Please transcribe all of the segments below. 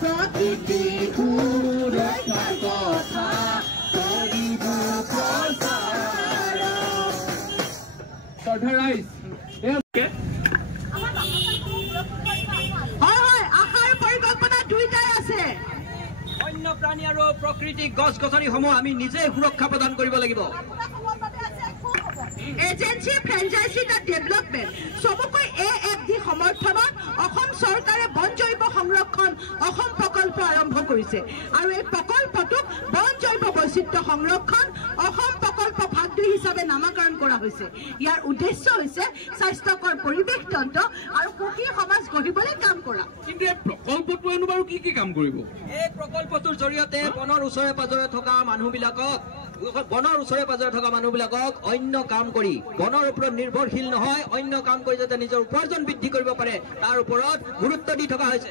প্ৰকৃতি সুৰক্ষাৰ কথা কৰিব প্ৰচাৰ। হয় আশাৰ পৰিকল্পনা দুইটাই আছে। বন্য প্ৰাণী আৰু প্ৰকৃতিক গছ গছনিসমূহ আমি নিজে সুৰক্ষা প্ৰদান কৰিব লাগিব। এজেন্সি ফ্ৰেঞ্চাইজি ডেভেলপমেণ্ট চমুকৈ AFD সমৰ্থনত অসম চৰকাৰে বন জৈৱ সংৰক্ষণ অসম প্ৰকল্প আৰম্ভ কৰিছে আৰু এই প্ৰকল্পটোক বন জৈৱ বৈচিত্ৰ্য সংৰক্ষণ অসম প্ৰকল্প ভাগ 2 হিচাপে নামাকৰণ কৰা হৈছে। ইয়াৰ উদ্দেশ্য হৈছে স্বাস্থ্যকৰ পৰিৱেশ তন্ত্ৰ আৰু সুখী সমাজ গঢ়িবলৈ কাম কৰা। কিন্তু এই প্ৰকল্পটো এনো বাৰু কি কাম কৰিব? এই প্ৰকল্পটোৰ জৰিয়তে বনৰ ওচৰে পাজৰে থকা মানুহবিলাকক অন্য কাম কৰি বনৰ ওপৰত নিৰ্ভৰশীল নহয়, অন্য কাম কৰি যাতে নিজৰ উপাৰ্জন বৃদ্ধি কৰিব পাৰে তাৰ ওপৰত গুৰুত্ব দি থকা হৈছে।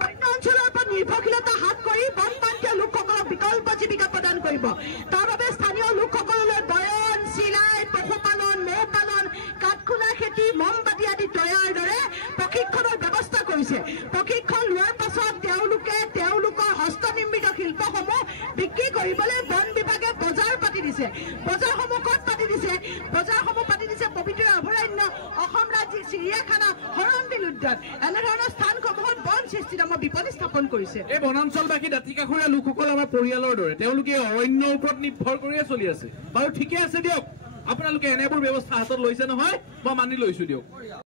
বন্য অঞ্চলৰ ওপৰত নিৰ্ভৰশীলতা হ্ৰাস কৰি বনপান্তীয় লোকসকলক বিকল্প জীৱিকা প্ৰদান কৰিব। তাৰ বাবে স্থানীয় লোকসকললৈ বয়ন, চিলাই, পশুপালন, মৌ পালন, কাঠখোলা খেতি, মমবাতি আদি তৈয়াৰ দৰে প্ৰশিক্ষণৰ ব্যৱস্থা কৰিছে। প্ৰশিক্ষণ লোৱাৰ পাছত তেওঁলোকৰ হস্তনিৰ্মিত শিল্পসমূহ বিক্ৰী কৰিবলৈ বন বিভাগে বজাৰ পাতি দিছে। বজাৰসমূহ ক'ত পাতি দিছে? বজাৰসমূহ পাতি দিছে পবিতৰা অভয়াৰণ্য, অসম ৰাজ্যিক চিৰিয়াখানা, হৰণবিল উদ্যান এনেধৰণৰ স্থানসমূহত বন সৃষ্টি নামৰ বিপণী স্থাপন কৰিছে। এই বনাঞ্চলবাসী দাঁতিকাষৰীয়া লোকসকল আমাৰ পৰিয়ালৰ দৰে, তেওঁলোকে অৰণ্যৰ ওপৰত নিৰ্ভৰ কৰিয়ে চলি আছে। বাৰু ঠিকে আছে দিয়ক, আপোনালোকে এনেবোৰ ব্যৱস্থা হাতত লৈছে নহয়, মই মানি লৈছো দিয়ক।